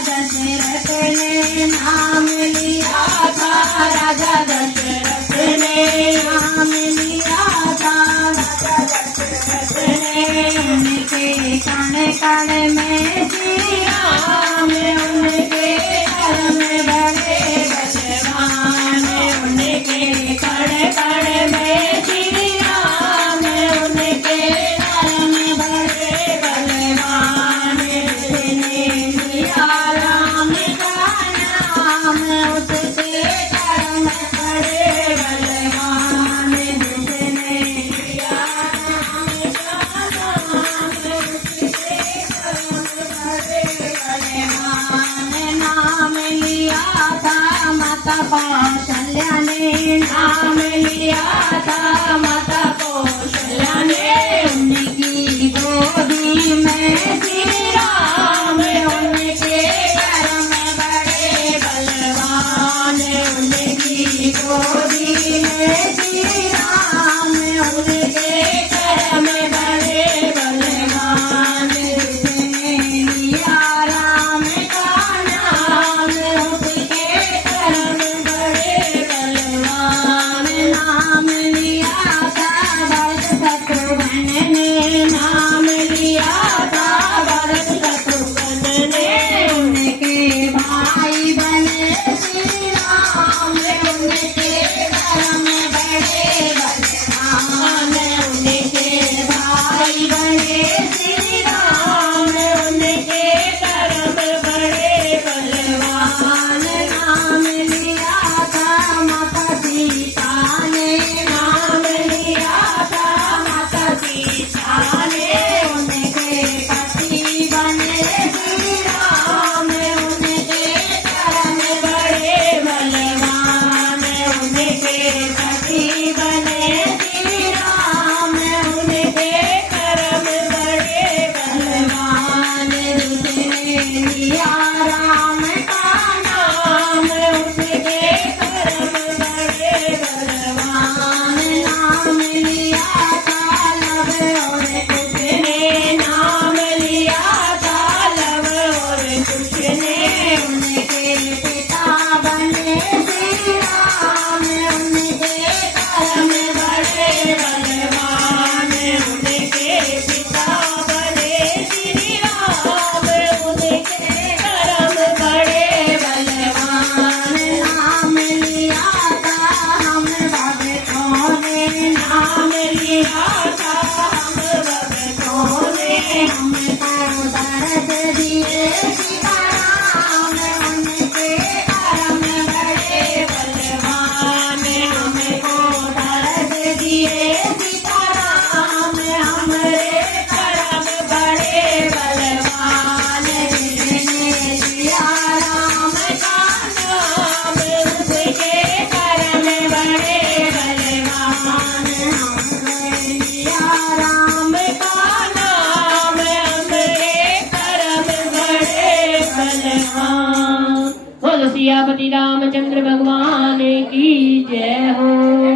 दशरथ ने नाम लिया था, राजा दशरथ ने नाम लिया था, राजा दशरथ ने। उनके कण कण में श्री राम, उनके कर्म बड़े बलवान, उनके कण कण में श्री राम, उनके कर्म बड़े बलवान। जिसने लिया राम का नाम, उसके कर्म बड़े बलवान। जिसने लिया राम का नाम, उसके कर्म बड़े बलवान। नाम लिया था माता कौशल्या ने, नाम लिया था माता कौशल्या ने। उनकी गोदी में श्री राम, उनके कर्म बड़े बलवान। उनकी गोदी में श्री राम, उनके कर्म बड़े बलवान। जिसने लिया राम का नाम, उसके कर्म बड़े बलवान। नाम लिया था भरत शत्रुघ्न ने, नाम लिया था भरत शत्रुघ्न ने। उनके भाई बने श्री राम, उनके कर्म बड़े बलवान। उनके भाई बने श्री राम, उनके कर्म बड़े बलवान। नाम लिया था माता सीता ने, नाम लिया था माता सीता ने। उनके पति बने श्री राम, उनके कर्म बड़े बलवान। उनके पति बने श्री राम, उनके कर्म बड़े बलवान। जिसने लिया राम का नाम, उसके कर्म बड़े बलवान। नाम लिया था लव और कुश ने, नाम लिया था लव और कुश ने। उनके पिता बने श्री राम, उनके कर्म बड़े बलवान। उनके पिता बने श्री राम, उनके कर्म बड़े बलवान। नाम लिया था हम भगतों ने, नाम लिया था हम भगतों ने। हमको दर्द दिए सीताराम, उनके कर्म बड़े बलवान। हमको दर्द दिए सीताराम, हमरे कर्म बड़े बलवान। जिसने लिया राम का नाम, उसके कर्म बड़े बलवान। हमने लिया राम का नाम, हमरे कर्म बड़े बलवान। बोलो सियापति रामचंद्र भगवान की जय हो।